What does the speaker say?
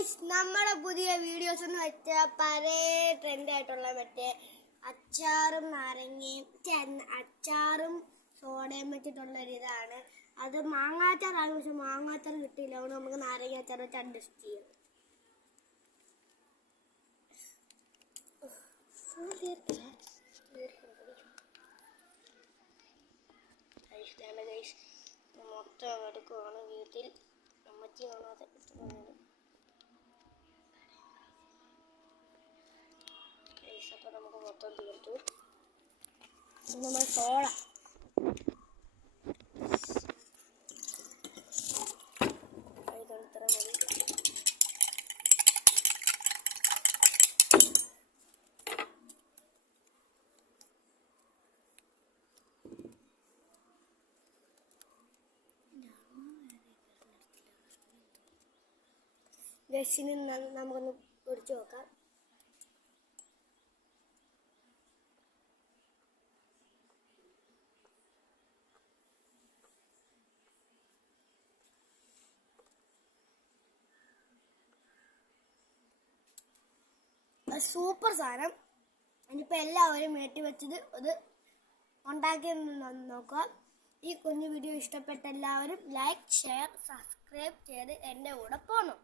Guys, നമ്മുടെ പുതിയ videos എന്ന് വെച്ചാൽ പഴയ ട്രെൻഡ് ആയിട്ടുള്ള മറ്റേ അച്ചാറും നാരങ്ങയും അച്ചാറും സോഡയും വെച്ചിട്ടുള്ള ഒരിതാണ്. അത് മാങ്ങാച്ചാറാണ്, പക്ഷെ മാങ്ങാച്ചാർ കിട്ടിയില്ല. അതുകൊണ്ട് നമുക്ക് നാരങ്ങ അച്ചാർ വെച്ച് അഡ്ജസ്റ്റ് ചെയ്യാം. മൊത്തം എടുക്കുവാണ് വീട്ടിൽ. അമ്മച്ചി കാണാതെ അപ്പോൾ നമുക്ക് മൊത്തം തീർത്തു. നമ്മൾ സോഡ ഇത്ര മതി. ഗസിന് നമുക്കൊന്ന് പൊടിച്ചു നോക്കാം. സൂപ്പർ സാധനം. ഇനിയിപ്പോൾ എല്ലാവരും വീട്ടിൽ വെച്ചത് അത് ഉണ്ടാക്കി നോക്കുക. ഈ കുഞ്ഞു വീഡിയോ ഇഷ്ടപ്പെട്ട എല്ലാവരും ലൈക്ക്, ഷെയർ, സബ്സ്ക്രൈബ് ചെയ്ത് എൻ്റെ കൂടെ പോകണം.